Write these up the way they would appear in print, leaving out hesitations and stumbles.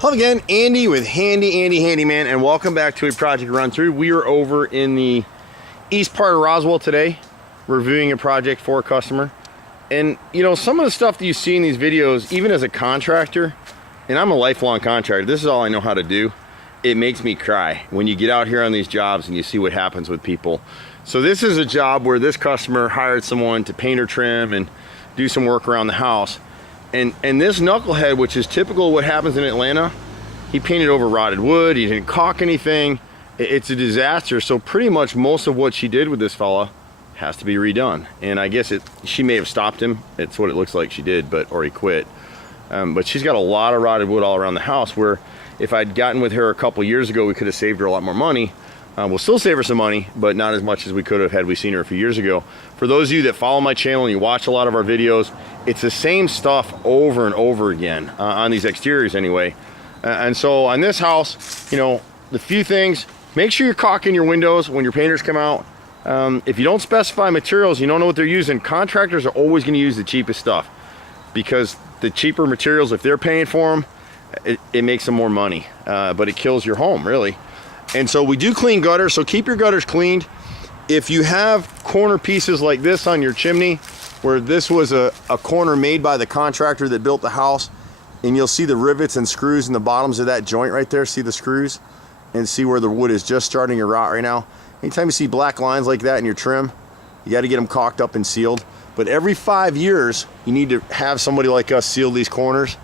Hello again, Andy with Handy Andy Handyman, and welcome back to a project run through. We are over in the east part of Roswell today, reviewing a project for a customer. And you know, some of the stuff that you see in these videos, even as a contractor, and I'm a lifelong contractor, this is all I know how to do, it makes me cry when you get out here on these jobs and you see what happens with people. So this is a job where this customer hired someone to paint or trim and do some work around the house. And this knucklehead, which is typical of what happens in Atlanta, he painted over rotted wood, he didn't caulk anything. It's a disaster. So pretty much most of what she did with this fella has to be redone. And I guess she may have stopped him. It's what it looks like she did, or he quit. But she's got a lot of rotted wood all around the house, where if I'd gotten with her a couple years ago, we could have saved her a lot more money. We'll still save her some money, but not as much as we could have had we seen her a few years ago. For those of you that follow my channel and you watch a lot of our videos, it's the same stuff over and over again on these exteriors anyway. And so on this house, you know, the few things, make sure you're caulking your windows when your painters come out. If you don't specify materials, you don't know what they're using, contractors are always going to use the cheapest stuff, because the cheaper materials, if they're paying for them, it makes them more money, but it kills your home really. And so we do clean gutters, so keep your gutters cleaned. If you have corner pieces like this on your chimney, where this was a corner made by the contractor that built the house, and you'll see the rivets and screws in the bottoms of that joint right there, see the screws? And see where the wood is just starting to rot right now. Anytime you see black lines like that in your trim, you got to get them caulked up and sealed. But every 5 years, you need to have somebody like us seal these corners,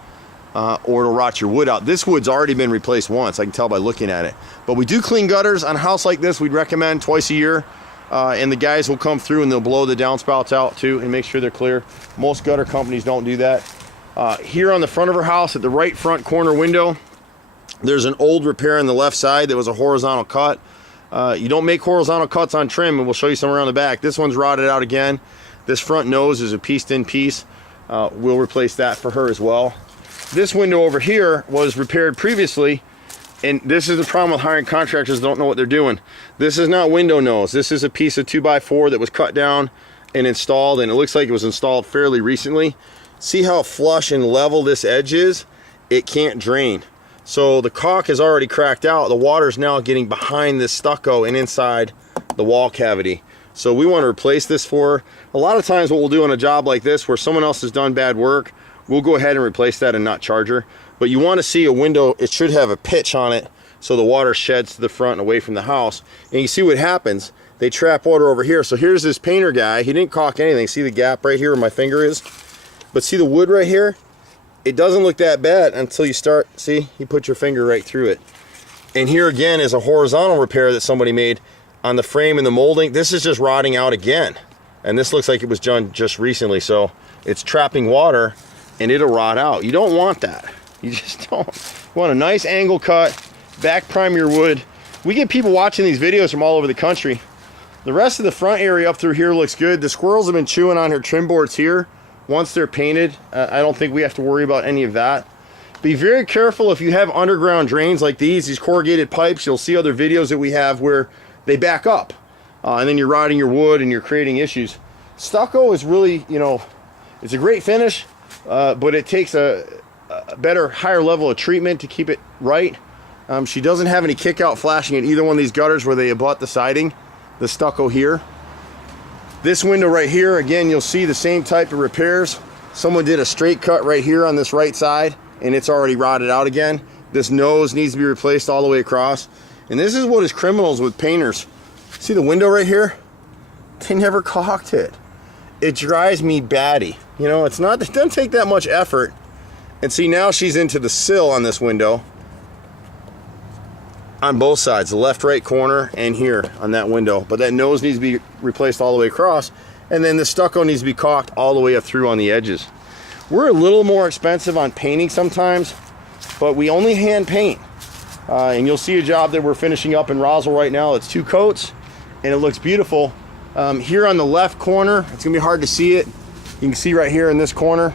or it'll rot your wood out. This wood's already been replaced once, I can tell by looking at it. But we do clean gutters. On a house like this, we'd recommend twice a year. And the guys will come through and they'll blow the downspouts out too and make sure they're clear. Most gutter companies don't do that. Here on the front of our house, at the right front corner window, there's an old repair on the left side that was a horizontal cut. You don't make horizontal cuts on trim, and we'll show you some around the back. This one's rotted out again. This front nose is a pieced-in piece. We'll replace that for her as well. This window over here was repaired previously, and this is the problem with hiring contractors that don't know what they're doing. This is not window nose. This is a piece of 2x4 that was cut down and installed, and it looks like it was installed fairly recently. See how flush and level this edge is? It can't drain. So the caulk is already cracked out. The water's now getting behind this stucco and inside the wall cavity. So we want to replace this for her. A lot of times what we'll do on a job like this, where someone else has done bad work, we'll go ahead and replace that and not charge her. But you want to see a window, it should have a pitch on it so the water sheds to the front and away from the house. And you see what happens, they trap water over here. So here's this painter guy, he didn't caulk anything. See the gap right here where my finger is? But see the wood right here? It doesn't look that bad until you start, see, you put your finger right through it. And here again is a horizontal repair that somebody made on the frame and the molding. This is just rotting out again. And this looks like it was done just recently. So it's trapping water and it'll rot out. You don't want that. You just don't. You want a nice angle cut, back prime your wood. We get people watching these videos from all over the country. The rest of the front area up through here looks good. The squirrels have been chewing on her trim boards here. Once they're painted, I don't think we have to worry about any of that. Be very careful if you have underground drains like these corrugated pipes. You'll see other videos that we have where they back up. And then you're rotting your wood and you're creating issues. Stucco is really, you know, it's a great finish. But it takes a better, higher level of treatment to keep it right. She doesn't have any kick out flashing at either one of these gutters where they abut the siding, the stucco here. This window right here, again, you'll see the same type of repairs. Someone did a straight cut right here on this right side and it's already rotted out again. This nose needs to be replaced all the way across. And this is what is criminals with painters. See the window right here? They never caulked it. It drives me batty. You know, it doesn't take that much effort. And see, now she's into the sill on this window. On both sides, the left, right corner, and here on that window. But that nose needs to be replaced all the way across. And then the stucco needs to be caulked all the way up through on the edges. We're a little more expensive on painting sometimes, but we only hand paint. And you'll see a job that we're finishing up in Roswell right now. It's 2 coats, and it looks beautiful. Here on the left corner, it's gonna be hard to see it. You can see right here in this corner,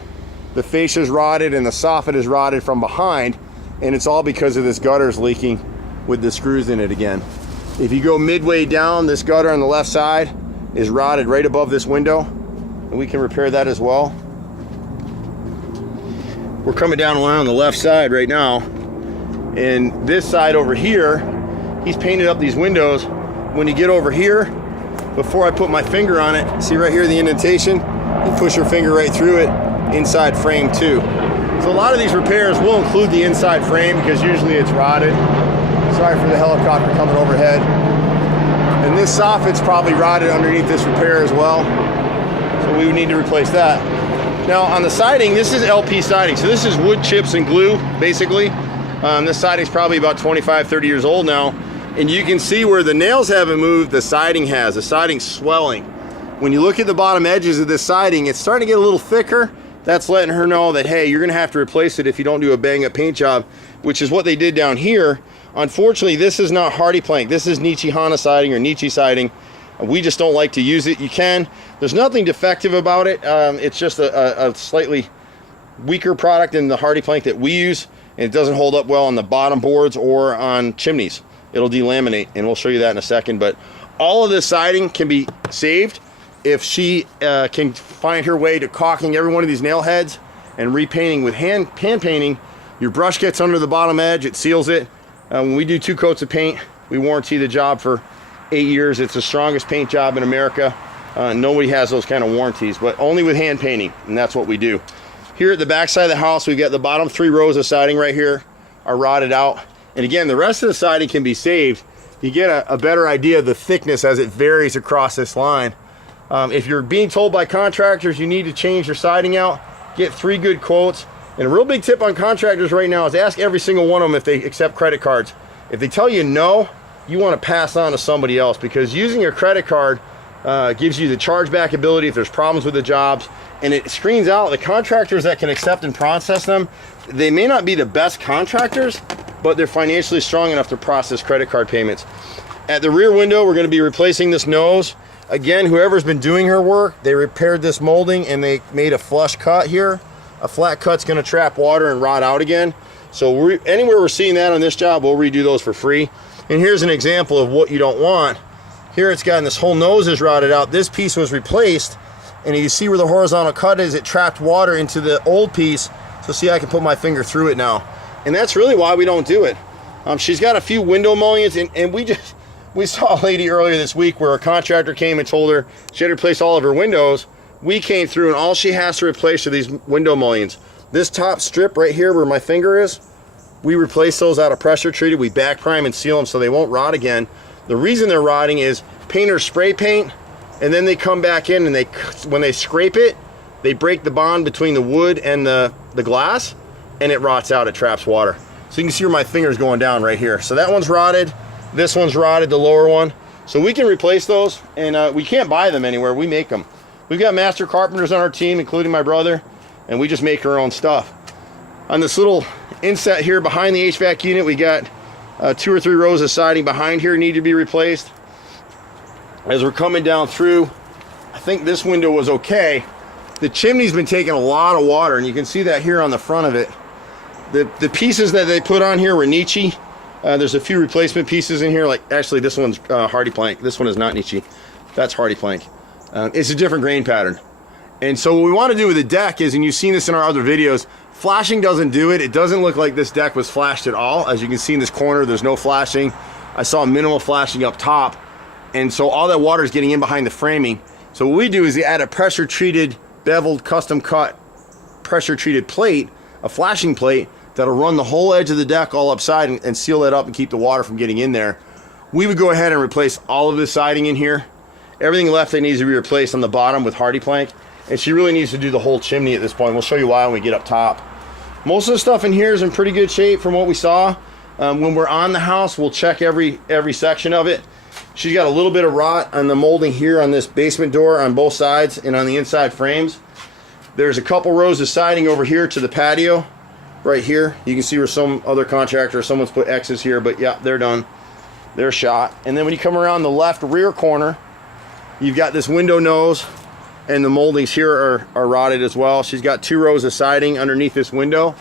the fascia is rotted and the soffit is rotted from behind, and it's all because of this gutter's leaking with the screws in it again. If you go midway down, this gutter on the left side is rotted right above this window, and we can repair that as well. We're coming down the line on the left side right now, And this side over here, he's painted up these windows. When you get over here, before I put my finger on it, see right here the indentation? You push your finger right through it, inside frame too. So a lot of these repairs will include the inside frame because usually it's rotted. Sorry for the helicopter coming overhead. And this soffit's probably rotted underneath this repair as well. So we would need to replace that. Now on the siding, this is LP siding. So this is wood chips and glue, basically. This siding's probably about 25, 30 years old now. And you can see where the nails haven't moved, the siding has. The siding's swelling. When you look at the bottom edges of this siding, it's starting to get a little thicker. That's letting her know that, hey, you're gonna have to replace it if you don't do a bang up paint job, which is what they did down here. Unfortunately, this is not hardy plank. This is Nichihana siding or Nichi siding. We just don't like to use it. You can. There's nothing defective about it. It's just a slightly weaker product than the hardy plank that we use, and it doesn't hold up well on the bottom boards or on chimneys. It'll delaminate, and we'll show you that in a second. But all of this siding can be saved if she can find her way to caulking every one of these nail heads and repainting with hand painting. Your brush gets under the bottom edge, it seals it. When we do 2 coats of paint, we warranty the job for 8 years. It's the strongest paint job in America. Nobody has those kind of warranties, but only with hand painting, and that's what we do. Here at the back side of the house, we've got the bottom 3 rows of siding right here are rotted out. And again, the rest of the siding can be saved. You get a better idea of the thickness as it varies across this line. If you're being told by contractors you need to change your siding out, get 3 good quotes. And a real big tip on contractors right now is ask every single one of them if they accept credit cards. If they tell you no, you want to pass on to somebody else, because using your credit card gives you the chargeback ability if there's problems with the jobs, and it screens out the contractors that can accept and process them. They may not be the best contractors, but they're financially strong enough to process credit card payments. At the rear window, we're going to be replacing this nose. Again, whoever's been doing her work, they repaired this molding and they made a flush cut here. A flat cut's going to trap water and rot out again. So anywhere we're seeing that on this job, we'll redo those for free. And here's an example of what you don't want. Here it's gotten, this whole nose is rotted out. This piece was replaced, and you see where the horizontal cut is, it trapped water into the old piece. So see, I can put my finger through it now. And that's really why we don't do it. She's got a few window mullions, and we saw a lady earlier this week where a contractor came and told her she had to replace all of her windows. We came through and all she has to replace are these window mullions. This top strip right here where my finger is, we replace those out of pressure treated. We back prime and seal them so they won't rot again. The reason they're rotting is painters spray paint and then they come back in and when they scrape it, they break the bond between the wood and the glass, and it rots out, it traps water. So you can see where my finger's going down right here. So that one's rotted, this one's rotted, the lower one. So we can replace those, and we can't buy them anywhere, we make them. We've got master carpenters on our team, including my brother, and we just make our own stuff. On this little inset here behind the HVAC unit, we got 2 or 3 rows of siding behind here need to be replaced. As we're coming down through, I think this window was okay. The chimney's been taking a lot of water, and you can see that here on the front of it. The pieces that they put on here were Nichi. There's a few replacement pieces in here, like actually this one's hardy plank. This one is not Nichi. That's hardy plank. It's a different grain pattern. And so what we want to do with the deck is, and you've seen this in our other videos, flashing doesn't do it. It doesn't look like this deck was flashed at all. As you can see in this corner, there's no flashing. I saw minimal flashing up top. And so all that water is getting in behind the framing. So what we do is we add a pressure treated, beveled, custom cut, pressure treated plate, a flashing plate that'll run the whole edge of the deck all upside and seal that up and keep the water from getting in there. We would go ahead and replace all of the siding in here. Everything left that needs to be replaced on the bottom with hardy plank. And she really needs to do the whole chimney at this point. We'll show you why when we get up top. Most of the stuff in here is in pretty good shape from what we saw. When we're on the house, we'll check every section of it. She's got a little bit of rot on the molding here on this basement door on both sides and on the inside frames. There's a couple rows of siding over here to the patio right here. You can see where some other contractor, someone's put X's here, but yeah, they're done. They're shot. And then when you come around the left rear corner, you've got this window nose, and the moldings here are rotted as well. She's got 2 rows of siding underneath this window.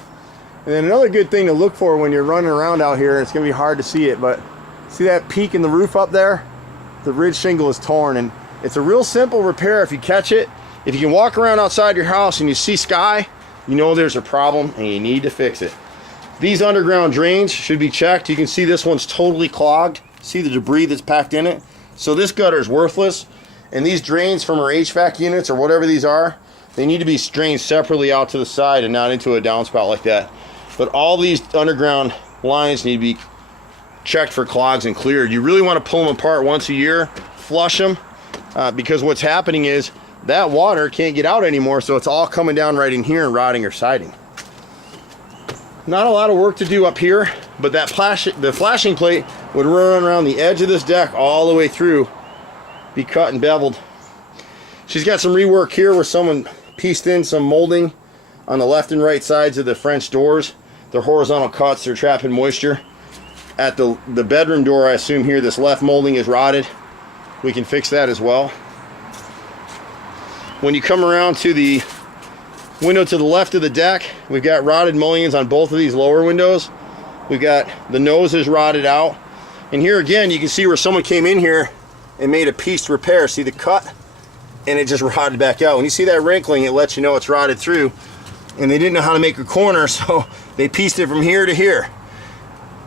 And then another good thing to look for when you're running around out here, it's gonna be hard to see it, but see that peak in the roof up there? The ridge shingle is torn, and it's a real simple repair if you catch it. If you can walk around outside your house and you see sky, you know there's a problem and you need to fix it. These underground drains should be checked. You can see this one's totally clogged. See the debris that's packed in it? So this gutter is worthless. And these drains from our HVAC units or whatever these are, they need to be drained separately out to the side and not into a downspout like that. But all these underground lines need to be checked for clogs and cleared. You really want to pull them apart once a year, flush them, because what's happening is that water can't get out anymore, so it's all coming down right in here and rotting your siding. Not a lot of work to do up here, but the flashing plate would run around the edge of this deck all the way through, be cut and beveled. She's got some rework here where someone pieced in some molding on the left and right sides of the French doors. They're horizontal cuts, they're trapping moisture. At the bedroom door, I assume here, this left molding is rotted. We can fix that as well. When you come around to the window to the left of the deck, we've got rotted mullions on both of these lower windows. We've got the nose is rotted out. And here again, you can see where someone came in here and made a pieced repair. See the cut? And it just rotted back out. When you see that wrinkling, it lets you know it's rotted through. And they didn't know how to make a corner, so they pieced it from here to here.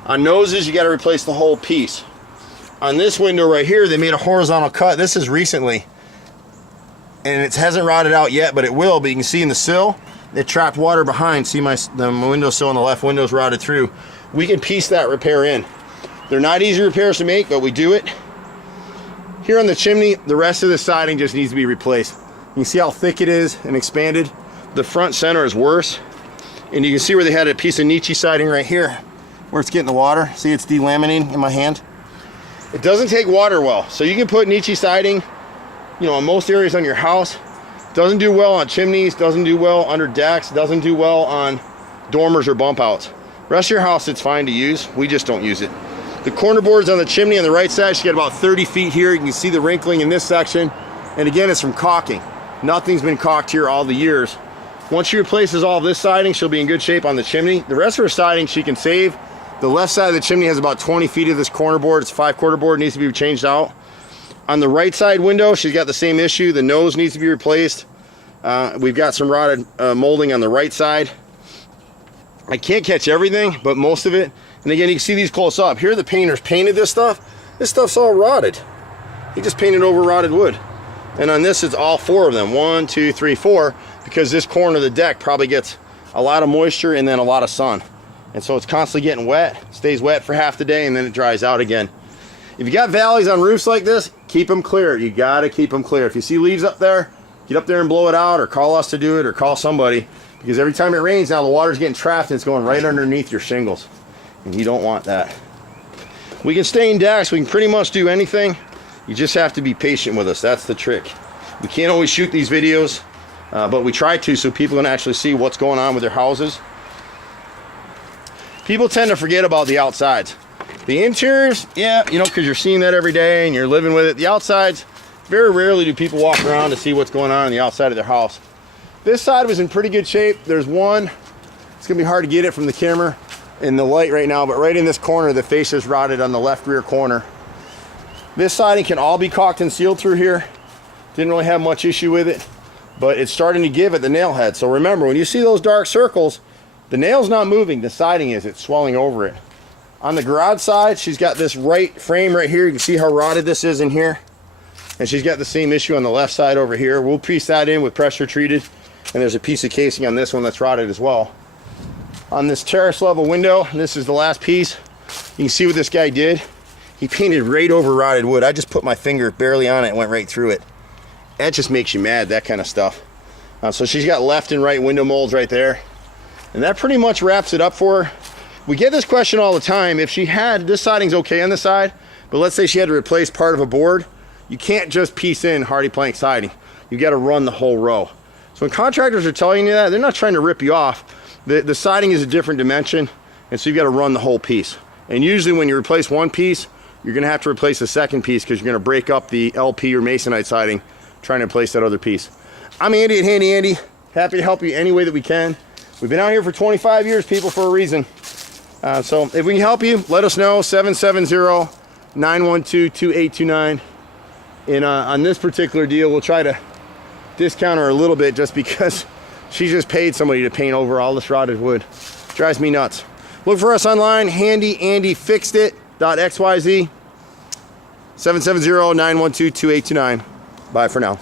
On noses, you got to replace the whole piece. On this window right here, they made a horizontal cut. This is recently. And it hasn't rotted out yet, but it will. But you can see in the sill, it trapped water behind. See the windowsill on the left window's rotted through. We can piece that repair in. They're not easy repairs to make, but we do it. Here on the chimney, the rest of the siding just needs to be replaced. You can see how thick it is and expanded. The front center is worse. And you can see where they had a piece of Nietzsche siding right here, where it's getting the water. See, it's delaminating in my hand. It doesn't take water well, so you can put Nietzsche siding, you know, in most areas on your house. Doesn't do well on chimneys, doesn't do well under decks, doesn't do well on dormers or bump outs. Rest of your house, it's fine to use. We just don't use it. The corner boards on the chimney on the right side, she got about 30 feet here. You can see the wrinkling in this section. And again, it's from caulking. Nothing's been caulked here all the years. Once she replaces all of this siding, she'll be in good shape on the chimney. The rest of her siding she can save. The left side of the chimney has about 20 feet of this corner board. It's 5/4 board, needs to be changed out. On the right side window, she's got the same issue. The nose needs to be replaced. We've got some rotted molding on the right side. I can't catch everything, but most of it. And again, you can see these close up. Here the painters painted this stuff. This stuff's all rotted. He just painted over rotted wood. And on this, it's all 4 of them. 1, 2, 3, 4, because this corner of the deck probably gets a lot of moisture and then a lot of sun. And so it's constantly getting wet, stays wet for half the day, and then it dries out again. If you got valleys on roofs like this, keep them clear. You gotta keep them clear. If you see leaves up there, get up there and blow it out, or call us to do it, or call somebody. Because every time it rains now, the water's getting trapped and it's going right underneath your shingles. And you don't want that. We can stain decks, we can pretty much do anything. You just have to be patient with us, that's the trick. We can't always shoot these videos, but we try to so people can actually see what's going on with their houses. People tend to forget about the outsides. The interiors, yeah, you know, because you're seeing that every day and you're living with it. The outsides, very rarely do people walk around to see what's going on the outside of their house. This side was in pretty good shape. There's one, it's gonna be hard to get it from the camera in the light right now, but right in this corner, the fascia's rotted on the left rear corner. This siding can all be caulked and sealed through here. Didn't really have much issue with it, but it's starting to give at the nail head. So remember, when you see those dark circles, the nail's not moving, the siding is, it's swelling over it. On the garage side, she's got this right frame right here. You can see how rotted this is in here. And she's got the same issue on the left side over here. We'll piece that in with pressure treated. And there's a piece of casing on this one that's rotted as well. On this terrace level window, this is the last piece. You can see what this guy did. He painted right over rotted wood. I just put my finger barely on it and went right through it. That just makes you mad, that kind of stuff. So she's got left and right window molds right there. And that pretty much wraps it up for her. We get this question all the time. If she had, this siding's okay on the side, but let's say she had to replace part of a board, you can't just piece in hardy plank siding. You got to run the whole row. So when contractors are telling you that, they're not trying to rip you off. The siding is a different dimension, and so you've got to run the whole piece. And usually when you replace one piece, you're going to have to replace the second piece because you're going to break up the LP or masonite siding trying to replace that other piece. I'm Andy at Handy Andy. Happy to help you any way that we can. We've been out here for 25 years, people, for a reason. So if we can help you, let us know. 770-912-2829. And on this particular deal, we'll try to discount her a little bit just because she just paid somebody to paint over all this rotted wood. Drives me nuts. Look for us online, HandyANDYFixedIt.xyz, 770-912-2829. Bye for now.